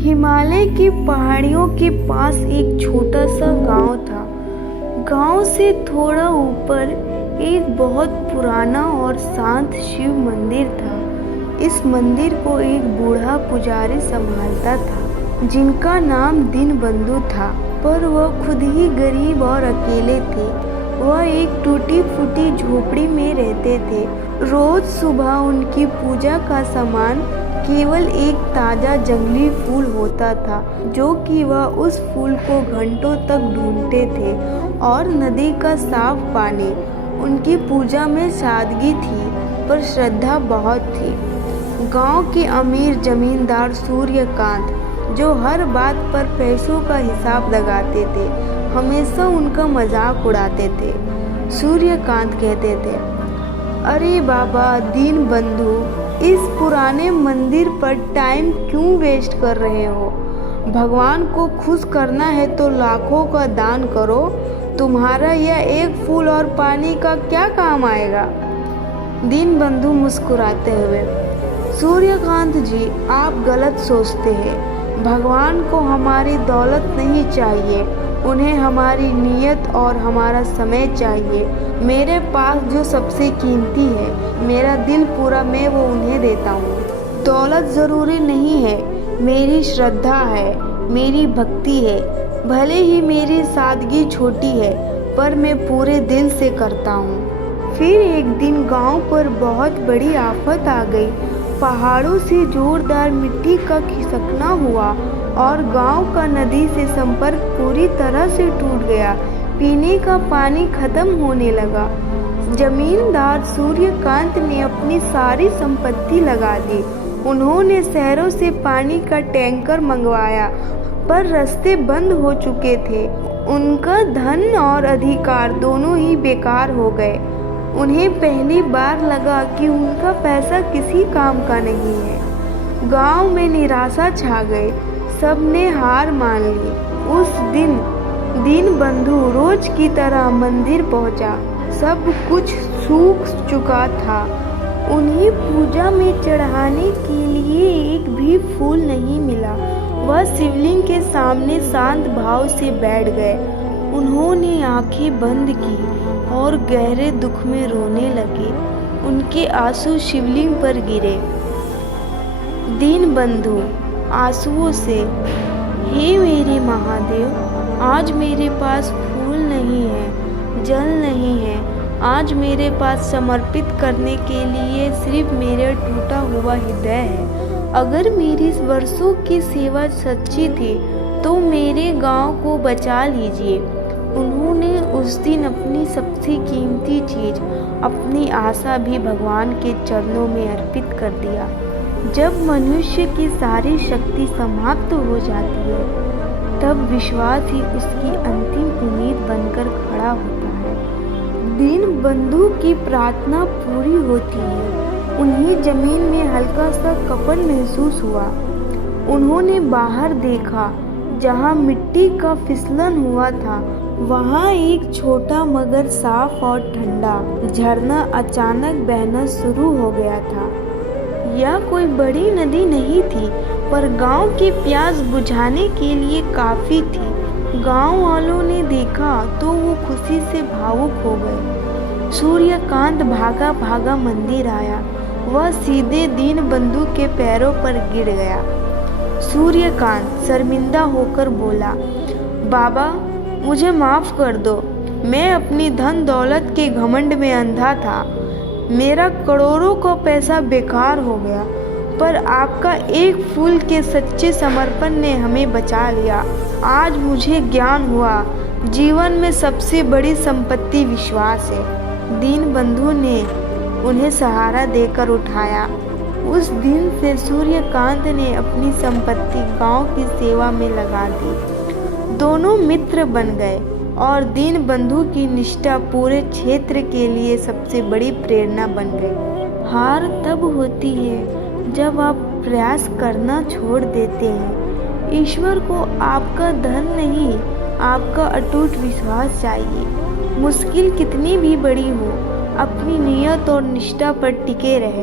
हिमालय की पहाड़ियों के पास एक छोटा सा गांव था। गांव से थोड़ा ऊपर एक बहुत पुराना और शांत शिव मंदिर था। इस मंदिर को एक बूढ़ा पुजारी संभालता था जिनका नाम दीनबंधु था, पर वह खुद ही गरीब और अकेले थे। वह एक टूटी फूटी झोपड़ी में रहते थे। रोज सुबह उनकी पूजा का सामान केवल एक ताज़ा जंगली फूल होता था, जो कि वह उस फूल को घंटों तक ढूंढते थे, और नदी का साफ पानी। उनकी पूजा में सादगी थी, पर श्रद्धा बहुत थी। गांव के अमीर जमींदार सूर्यकांत, जो हर बात पर पैसों का हिसाब लगाते थे, हमेशा उनका मजाक उड़ाते थे। सूर्यकांत कहते थे, अरे बाबा दीनबंधु, इस पुराने मंदिर पर टाइम क्यों वेस्ट कर रहे हो? भगवान को खुश करना है तो लाखों का दान करो। तुम्हारा यह एक फूल और पानी का क्या काम आएगा? दीनबंधु मुस्कुराते हुए, सूर्यकांत जी, आप गलत सोचते हैं। भगवान को हमारी दौलत नहीं चाहिए, उन्हें हमारी नीयत और हमारा समय चाहिए। मेरे पास जो सबसे कीमती है, मेरा दिल पूरा, मैं वो उन्हें देता हूँ। दौलत ज़रूरी नहीं है, मेरी श्रद्धा है, मेरी भक्ति है। भले ही मेरी सादगी छोटी है, पर मैं पूरे दिल से करता हूँ। फिर एक दिन गांव पर बहुत बड़ी आफत आ गई। पहाड़ों से जोरदार मिट्टी का खिसकना हुआ और गांव का नदी से संपर्क पूरी तरह से टूट गया। पीने का पानी खत्म होने लगा। जमींदार सूर्यकांत ने अपनी सारी संपत्ति लगा दी। उन्होंने शहरों से पानी का टैंकर मंगवाया, पर रास्ते बंद हो चुके थे। उनका धन और अधिकार दोनों ही बेकार हो गए। उन्हें पहली बार लगा कि उनका पैसा किसी काम का नहीं है। गांव में निराशा छा गई, सबने हार मान ली। उस दिन दीनबंधु रोज की तरह मंदिर पहुंचा। सब कुछ सूख चुका था। उन्हें पूजा में चढ़ाने के लिए एक भी फूल नहीं मिला। वह शिवलिंग के सामने शांत भाव से बैठ गए। उन्होंने आंखें बंद की और गहरे दुख में रोने लगे। उनके आंसू शिवलिंग पर गिरे। दीनबंधु आंसुओं से, हे मेरे महादेव, आज मेरे पास फूल नहीं है, जल नहीं है। आज मेरे पास समर्पित करने के लिए सिर्फ मेरा टूटा हुआ हृदय है। अगर मेरी वर्षों की सेवा सच्ची थी तो मेरे गांव को बचा लीजिए। उन्होंने उस दिन अपनी सबसे कीमती चीज़, अपनी आशा भी भगवान के चरणों में अर्पित कर दिया। जब मनुष्य की सारी शक्ति समाप्त हो जाती है, तब विश्वास ही उसकी अंतिम उम्मीद बनकर खड़ा होता है। दीनबंधु की प्रार्थना पूरी होती है। उन्हें जमीन में हल्का सा कंपन महसूस हुआ। उन्होंने बाहर देखा, जहाँ मिट्टी का फिसलन हुआ था, वहाँ एक छोटा मगर साफ और ठंडा झरना अचानक बहना शुरू हो गया था। यह कोई बड़ी नदी नहीं थी, पर गांव की प्यास बुझाने के लिए काफी थी। गांव वालों ने देखा तो वो खुशी से भावुक हो गए। सूर्यकांत भागा भागा मंदिर आया। वह सीधे दीनबंधु के पैरों पर गिर गया। सूर्यकांत शर्मिंदा होकर बोला, बाबा, मुझे माफ़ कर दो। मैं अपनी धन दौलत के घमंड में अंधा था। मेरा करोड़ों का पैसा बेकार हो गया, पर आपका एक फूल के सच्चे समर्पण ने हमें बचा लिया। आज मुझे ज्ञान हुआ, जीवन में सबसे बड़ी संपत्ति विश्वास है। दीनबंधु ने उन्हें सहारा देकर उठाया। उस दिन से सूर्यकांत ने अपनी संपत्ति गांव की सेवा में लगा दी। दोनों मित्र बन गए और दीनबंधु की निष्ठा पूरे क्षेत्र के लिए सबसे बड़ी प्रेरणा बन गई। हार तब होती है जब आप प्रयास करना छोड़ देते हैं। ईश्वर को आपका धन नहीं, आपका अटूट विश्वास चाहिए। मुश्किल कितनी भी बड़ी हो, अपनी नियत और निष्ठा पर टिके रहे।